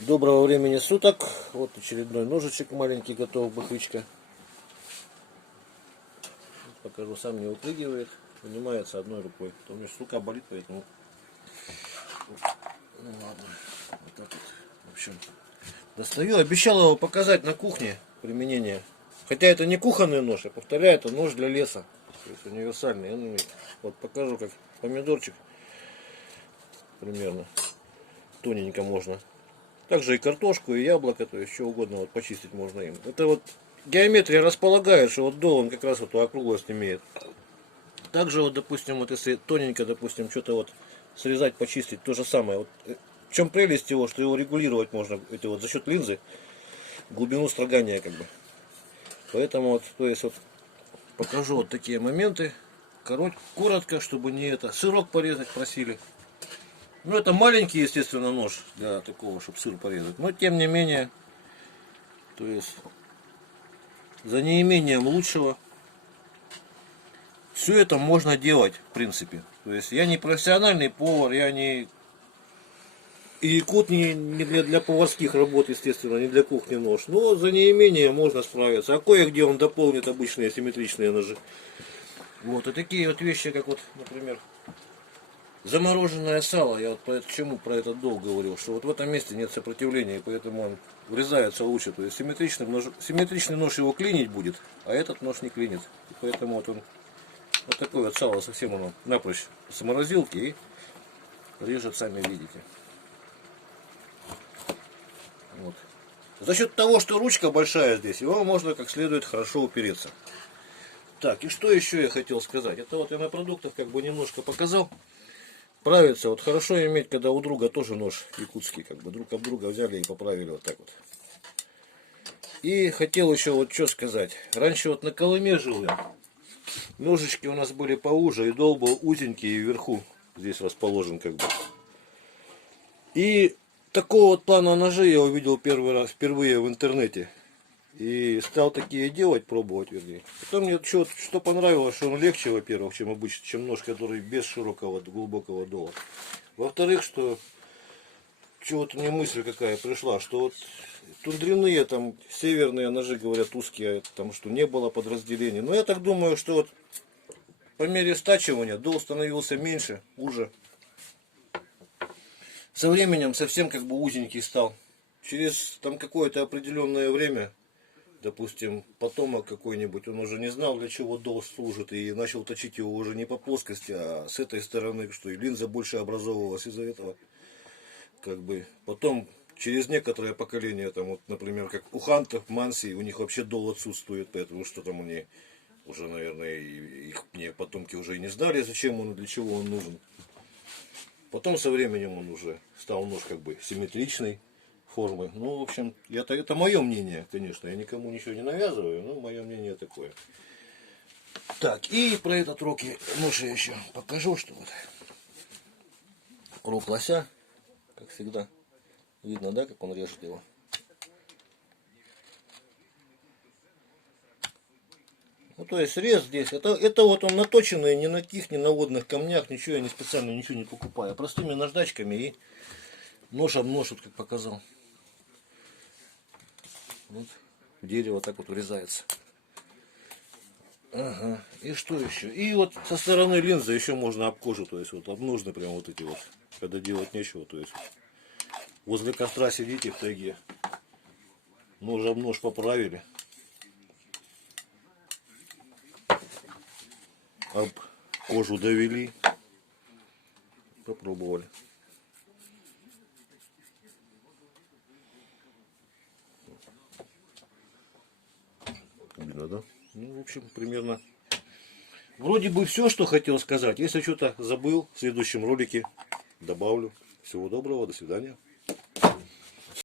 Доброго времени суток. Вот очередной ножичек маленький готов, бахычка. Покажу, сам не выпрыгивает, вынимается одной рукой. То у меня рука болит, поэтому... Ну ладно, вот так вот. В общем, достаю. Обещал его показать на кухне применение. Хотя это не кухонный нож, я повторяю, это нож для леса. То есть универсальный. Вот покажу, как помидорчик примерно тоненько можно. Также и картошку, и яблоко, то есть что угодно вот почистить можно им. Это вот геометрия располагает, что вот дол он как раз вот округлость имеет. Также вот, допустим, вот если тоненько, допустим, что-то вот срезать, почистить, то же самое. Вот, в чем прелесть его, что его регулировать можно это вот за счет линзы, глубину строгания как бы. Поэтому вот, то есть вот покажу вот такие моменты, коротко, чтобы не это, сырок порезать просили. Ну, это маленький, естественно, нож для такого, чтобы сыр порезать. Но, тем не менее, то есть, за неимением лучшего, все это можно делать, в принципе. То есть, я не профессиональный повар, я не якут, не для поварских работ, естественно, не для кухни нож. Но за неимением можно справиться. А кое-где он дополнит обычные симметричные ножи. Вот, и такие вот вещи, как вот, например... Замороженное сало, я вот почему про этот дол говорил, что вот в этом месте нет сопротивления, и поэтому он врезается лучше. То есть симметричный нож его клинить будет, а этот нож не клинит. И поэтому вот он вот такое вот сало совсем оно напрочь с морозилки и режет, сами видите. Вот. За счет того, что ручка большая здесь, его можно как следует хорошо упереться. Так, и что еще я хотел сказать? Это вот я на продуктах как бы немножко показал. Правится, вот хорошо иметь, когда у друга тоже нож якутский, как бы друг об друга взяли и поправили вот так вот. И хотел еще вот что сказать. Раньше вот на Колыме жил я. Ножички у нас были поуже, и дол был узенький, и вверху здесь расположен как бы. И такого вот плана ножи я увидел впервые в интернете. И стал такие делать, пробовать, вернее. Потом мне что понравилось, что он легче, во-первых, чем обычно, чем нож, который без широкого, глубокого дола. Во-вторых, что чего-то мне мысль какая пришла, что вот тундряные, там, северные ножи, говорят, узкие, там, что не было подразделений. Но я так думаю, что вот по мере стачивания дол становился меньше, уже. Со временем совсем как бы узенький стал. Через там какое-то определенное время, допустим, потомок какой-нибудь, он уже не знал, для чего дол служит, и начал точить его уже не по плоскости, а с этой стороны, что и линза больше образовывалась из-за этого. Как бы потом, через некоторое поколение, там вот, например, как у хантов, манси, у них вообще дол отсутствует, поэтому что там они уже, наверное, их мне потомки уже и не знали, зачем он и для чего он нужен. Потом со временем он уже стал нож как бы симметричный формы. Ну, в общем, это мое мнение, конечно. Я никому ничего не навязываю, но мое мнение такое. Так, и про этот нож я еще покажу, что вот. Рог лося, как всегда. Видно, да, как он режет его? Ну, то есть рез здесь, это вот он наточенный, ни на каких, ни на водных камнях, ничего, я не специально ничего не покупаю. Простыми наждачками и нож об нож, вот как показал. Вот, в дерево так вот врезается. Ага, и что еще? И вот со стороны линзы еще можно об кожу, то есть вот об ножны прям вот эти вот, когда делать нечего, то есть возле костра сидите в тайге, нож об нож поправили, об кожу довели, попробовали. Видно, да? Ну, в общем, примерно. Вроде бы все, что хотел сказать. Если что-то забыл, в следующем ролике добавлю. Всего доброго, до свидания.